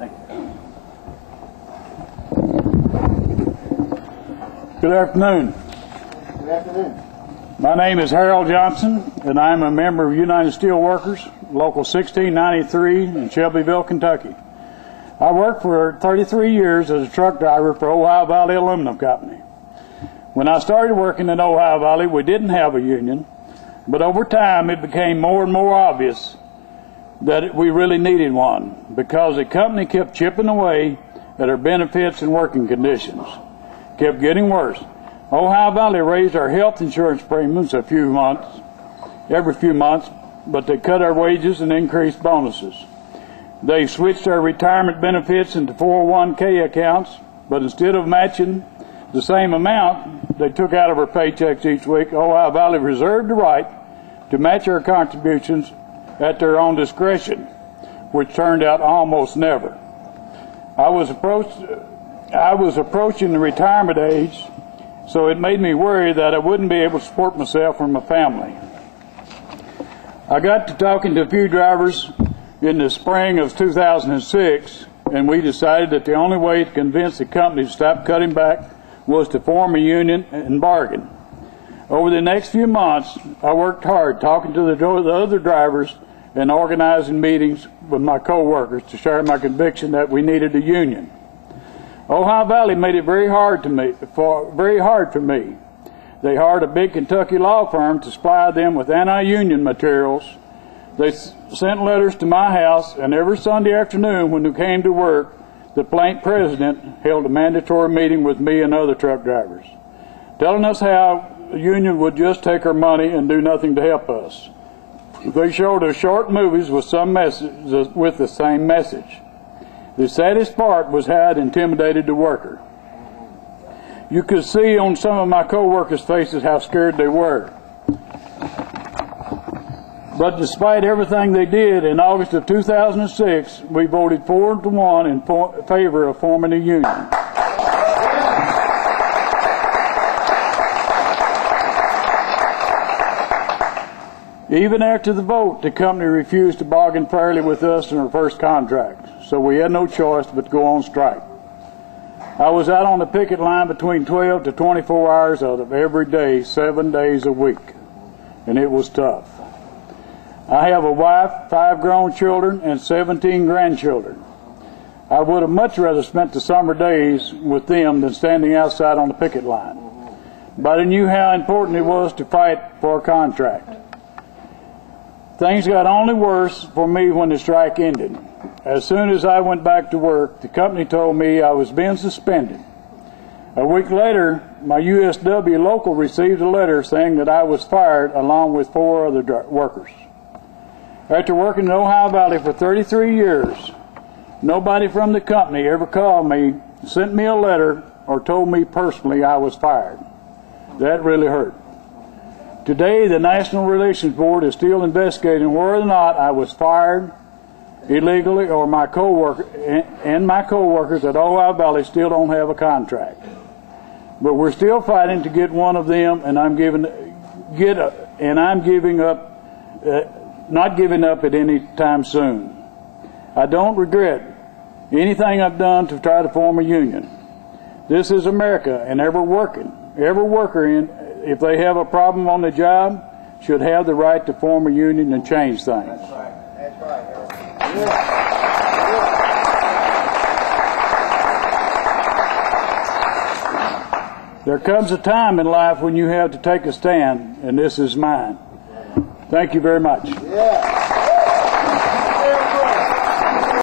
Thank you. Good afternoon. Good afternoon. My name is Harold Johnson, and I'm a member of United Steelworkers, Local 1693 in Shelbyville, Kentucky. I worked for 33 years as a truck driver for Ohio Valley Aluminum Company. When I started working in Ohio Valley, we didn't have a union, but over time it became more and more obvious that we really needed one because the company kept chipping away at our benefits and working conditions. Kept getting worse. Ohio Valley raised our health insurance premiums every few months, but they cut our wages and increased bonuses. They switched our retirement benefits into 401k accounts, but instead of matching the same amount they took out of our paychecks each week, Ohio Valley reserved the right to match our contributions at their own discretion, which turned out almost never. I was approaching the retirement age, so it made me worry that I wouldn't be able to support myself or my family. I got to talking to a few drivers in the spring of 2006, and we decided that the only way to convince the company to stop cutting back was to form a union and bargain. Over the next few months, I worked hard talking to the other drivers and organizing meetings with my co-workers to share my conviction that we needed a union. Ohio Valley made it very hard for me. They hired a big Kentucky law firm to supply them with anti-union materials. They sent letters to my house, and every Sunday afternoon when we came to work, the plant president held a mandatory meeting with me and other truck drivers, telling us how the union would just take our money and do nothing to help us. They showed us short movies with the same message. The saddest part was how it intimidated the worker. You could see on some of my co-workers' faces how scared they were. But despite everything they did, in August of 2006, we voted 4-1 in favor of forming a union. Even after the vote, the company refused to bargain fairly with us in our first contract, so we had no choice but to go on strike. I was out on the picket line between 12 to 24 hours out of every day, 7 days a week, and it was tough. I have a wife, 5 grown children, and 17 grandchildren. I would have much rather spent the summer days with them than standing outside on the picket line, but I knew how important it was to fight for a contract. Things got only worse for me when the strike ended. As soon as I went back to work, the company told me I was being suspended. A week later, my USW local received a letter saying that I was fired along with 4 other workers. After working in Ohio Valley for 33 years, nobody from the company ever called me, sent me a letter, or told me personally I was fired. That really hurt. Today, the National Relations Board is still investigating whether or not I was fired illegally, or my co-workers at Ohio Valley still don't have a contract. But we're still fighting to get one of them, and I'm not giving up at any time soon. I don't regret anything I've done to try to form a union. This is America, and every worker, if they have a problem on the job, should have the right to form a union and change things. That's right. That's right. There comes a time in life when you have to take a stand, and this is mine. Thank you very much. Yeah.